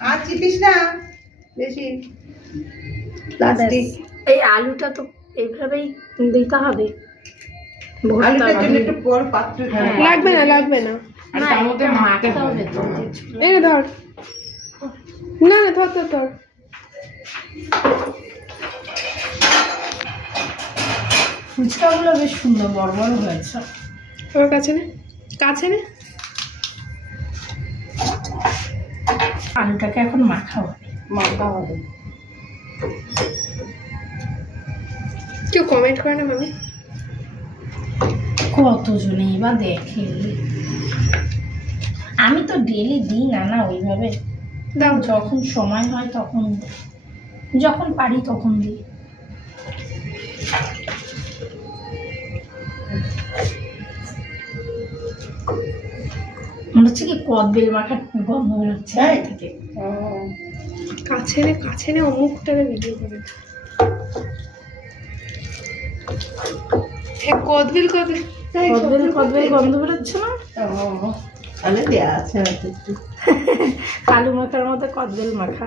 আর চিপিস না বেশি প্লাস্টিক। এই আলুটা তো এইভাবেই দিতে হবে। আলুটার জন্য একটু বড় পাত্র লাগবে না লাগবে না। আর তার মধ্যে মাখতে হবে তো। এই নে ধর। না না ধর ধর ধর। ফুচকাগুলো বেশ সুন্দর বড় বড় হয়েছে। তোর কাছে নে, কাছে নে। আলুটাকে এখন মাখা হবে। মাখা হবে। কেউ কমেন্ট করে না মামি? কতজনেই বা দেখে। আমি তো ডেলি দিই না না ওইভাবে। দাও যখন সময় হয় তখন, যখন পারি তখন দিই। মনে হচ্ছে কি কদবেল মাখার গন্ধ বেরোচ্ছে তাই? থেকে। কাছে নে অমুকটাকে ভিডিও করে। হ্যাঁ কদবেল কদবেল গন্ধ বেরোচ্ছে না? তাহলে দেয়া আছে একটু। আলু মাখার মতো কদবেল মাখা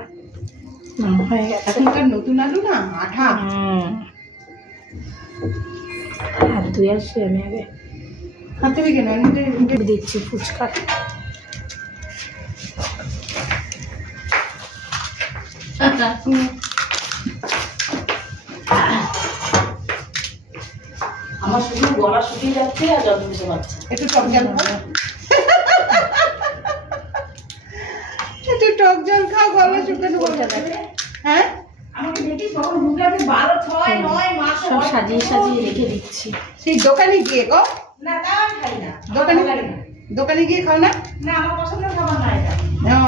হয়ে গেছে। এখনকার নতুন আলু না আঠা। হাত ধুয়ে আসি আমি আগে। হাতে কেন দিচ্ছি ফুচকা। আমার শুধু গলা শুকিয়ে যাচ্ছে আর জল দিতে পারছে। একটু টক জল খাও। একটু টক জল খাও, গলা শুকানো বলতে থাকে। হ্যাঁ আমাকে দেখিস কখন ঢুকে আছে 12, 6, 9 মাস সব সাজিয়ে সাজিয়ে রেখে দিচ্ছি। সেই দোকানে গিয়ে গো, না তা আমি খাই না। দোকানে গিয়ে খাও না। না আমার পছন্দের খাবার না এটা। ও